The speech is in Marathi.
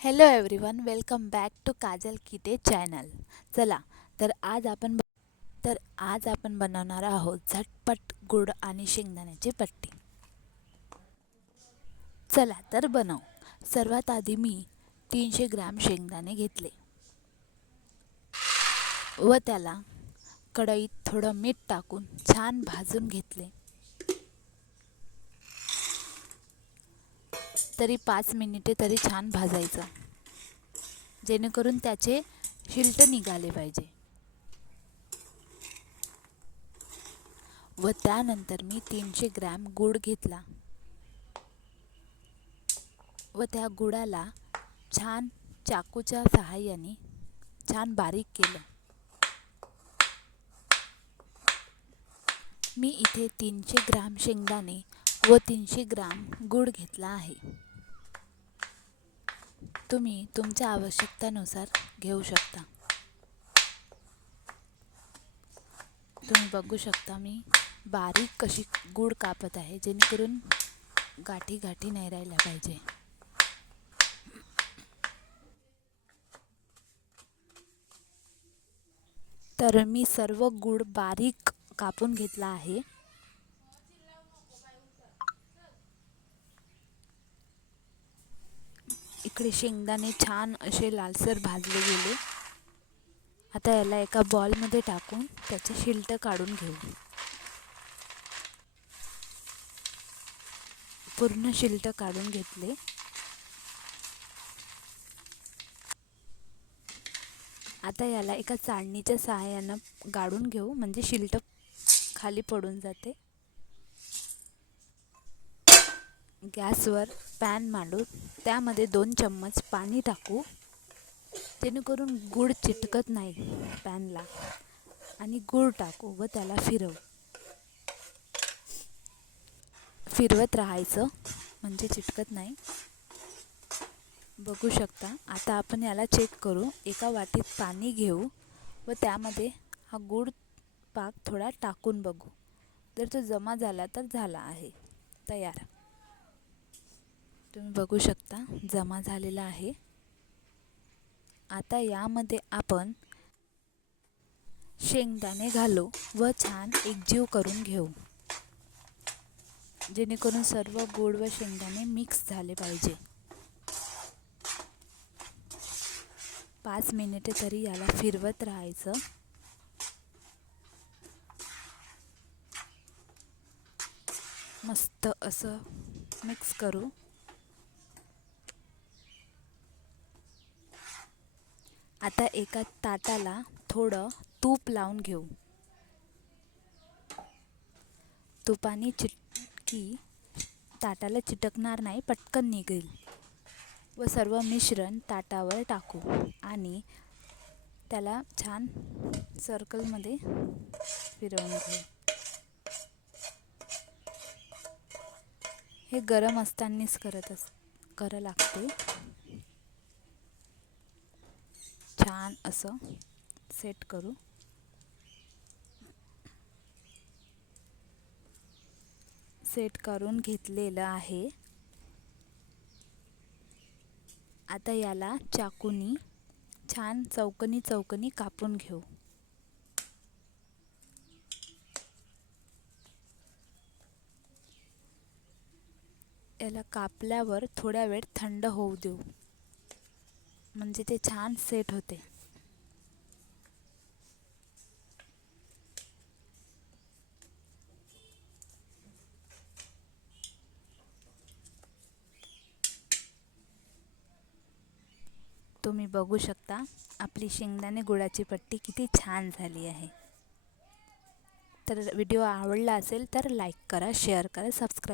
Hello everyone welcome back to Kajal Kite channel चला तर आज आपण तर आज आपण बनवणार आहोत झटपट गुड आणि शेंगदाण्याची पट्टी. चला तर बनव. सर्वात आधी मी तीनशे ग्रॅम शेंगदाणे घेतले. व त्याला कढईत थोडं मीठ टाकून छान भाजून घेतले. तरी पाच मिनिटे तरी छान भाजायचं. जेणेकरून त्याचे शिल्ट निघाले पाहिजे. व त्यानंतर मी तीनशे ग्रॅम गूळ घेतला. व त्या गुळाला छान चाकूच्या सहाय्याने छान बारीक केलं. मी इथे तीनशे ग्राम शेंगदाणे व तीनशे ग्राम गूळ घेतला आहे. तुम्ही तुमच्या आवश्यकतेनुसार घेऊ शकता. तुम्ही बघू शकता मी बारीक कशी गूळ कापत आहे जेणेकरून गाठी गाठी नाही राहिल्या पाहिजे. तर मी सर्व गूळ बारीक कापून घेतला आहे. इकडे शेंगदाणे छान असे लालसर भाजले गेले. आता याला एका बॉलमध्ये टाकून त्याचे शिल्ट काढून घेऊ. पूर्ण शिल्ट काढून घेतले. आता याला एका चाळणीच्या सहाय्यानं गाळून घेऊ. म्हणजे शिल्ट खाली पडून जाते. गॅसवर पॅन मांडू. त्यामध्ये दोन चम्मच पाणी टाकू. जेणेकरून गूळ चिटकत नाही पॅनला. आणि गूळ टाकू व त्याला फिरवू. फिरवत राहायचं म्हणजे चिटकत नाही. बघू शकता. आता आपण याला चेक करू. एका वाटीत पाणी घेऊ व त्यामध्ये हा गूळ पाक थोडा टाकून बघू. जर तो जमा झाला तर झाला आहे. तयार. तुम्ही बघू शकता जमा झालेला आहे. आता यामध्ये आपण शेंगदाणे घालू व छान एकजीव करून घेऊ. जेणेकरून सर्व गोड व शेंगदाणे मिक्स झाले पाहिजे. पाच मिनिटे तरी याला फिरवत राहायचं. मस्त असं मिक्स करू. आता एका ताटाला थोडं तूप लावून घेऊ. तुपाने चिटकी ताटाला चिटकणार नाही पटकन निघेल. व सर्व मिश्रण ताटावर टाकू आणि त्याला छान सर्कलमध्ये फिरवून घेऊ. हे गरम असतानाच करत अस करा लागते. छान असं सेट करू. सेट करून घेतलेलं आहे. आता याला चाकूनी छान चौकनी चौकनी कापून घेऊ. याला कापल्यावर थोड्या वेळ थंड होऊ देऊ. म्हणजे ते छान सेट होते. तुम्ही बघू शकता आपली शेंगदाणे गुळाची पट्टी किती छान झाली आहे. तर व्हिडिओ आवडला असेल तर लाईक करा शेअर करा सबस्क्राईब